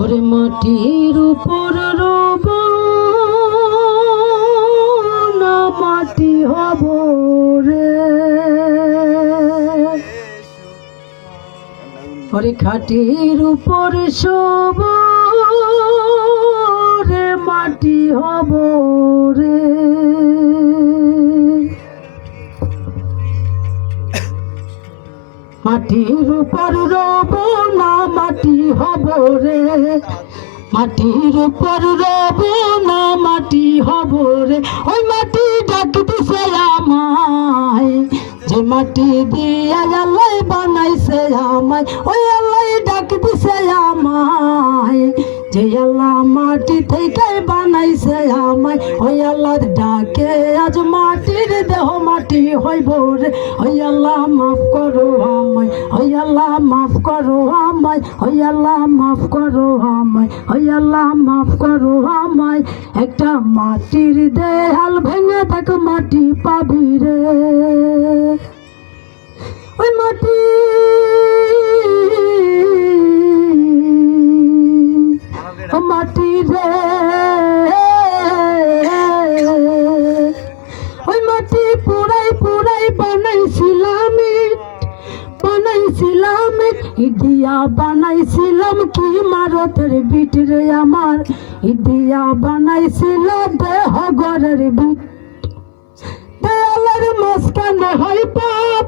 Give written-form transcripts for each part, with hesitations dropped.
ওরে মাটির উপর রব না মাটি হব রে, ওরে খাটির উপর শোব রে মাটি হব রে। মাটির উপর রব না মাটি হব রে, মাটির উপর রব না মাটি হব রে। ওই মাটি ডাক দিছে আমায়, যে মাটি দিয়ে আল্লাহ বানাইছে আমায়। ওই আল্লাহ ডাক দিছে আমায়, যে আল্লাহ মাটি থেকে বানাইছে আমায়। ওই আল্লাহর ডাকে আজ মাটির দেহ মাটি হইব রে। ওই আল্লাহ মাফ করো আমায়, ওই আল্লাহ মাফ করো আমায়, ওই আল্লাহ মাফ করো আমায়, ওই আল্লাহ মাফ করো আমায়। একটা মাটির দেয়াল ভেঙে দেখ মাটি পাবি রে। ওই মাটি মাটি রে, ওই মাটি পুরাই পুরাই বানাইছিলাম বানাইছিলাম ইদিয়া বানাইছিলাম কি মারতের বিট রে আমার, ইদিয়া বানাইছিল দেহ গরের বিট। দেয়ালের মাঝখানে হয় পাপ,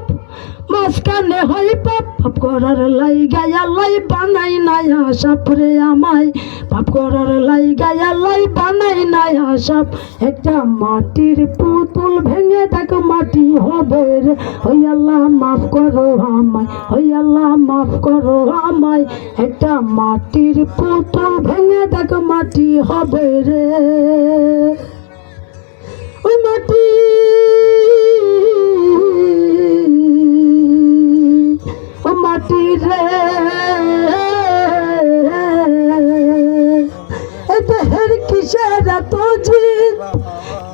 মাঝখানে হয় পাপ, পাপ করার লাইগা আল্লাহ বানাই নাই সাপ রে আমায়। পাপ করার লাইগা আল্লাহ বানাই নাই সাপ। একটা মাটির পুতুল ভেঙে দেখ মাটি হবে রে। ওই আল্লাহ মাফ করো আমায়, ওই আল্লাহ মাফ করো আমায়। একটা মাটির পুতুল ভেঙে দেখ মাটি হবে রে। ওই মাটি মাটি রে, দেহের কিসের এত জিদ,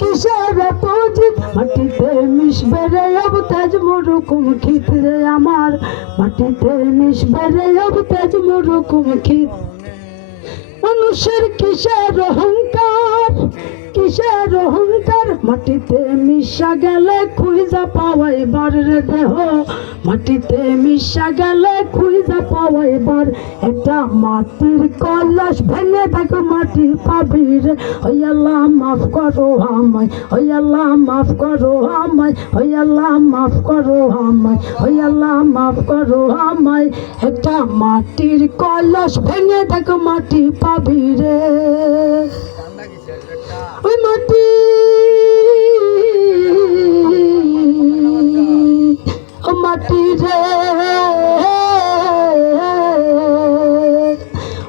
কিসের এত জিদ। মাটিতে মিশবে রে অব তেজ মরুকুম খিত রে আমার, মাটিতে মিশবে রে অব তেজ মরুকুম খিত। মানুষের কিসের অহংকার, কিসের অহংকার। মাটিতে মিশা গেলে খুঁজা পাওয়াইবার রে দেহ, মাটিতে মিশা গেলে খুঁজা পাওয়াইবার। একটা মাটির কলস ভেঙে দেখ মাটি পাবি রে। ওই আল্লাহ মাফ করো আমায়, ওই আল্লাহ মাফ করো আমায়, ওই আল্লাহ মাফ করো আমায়, ওই আল্লাহ মাফ করো আমায়। একটা মাটির কলস ভেঙে দেখ মাটি পাবি রে। ওই মাটি মাটি রে,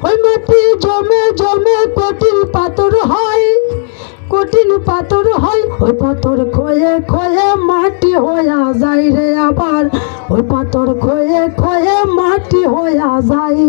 ওই মাটি জমে জমে কঠিন পাথর হয়, কঠিন পাথর হয়। ওই পাথর ক্ষয়ে ক্ষয়ে মাটি হইয়া যায় রে আবার, ওই পাথর ক্ষয়ে ক্ষয়ে মাটি হইয়া যায়।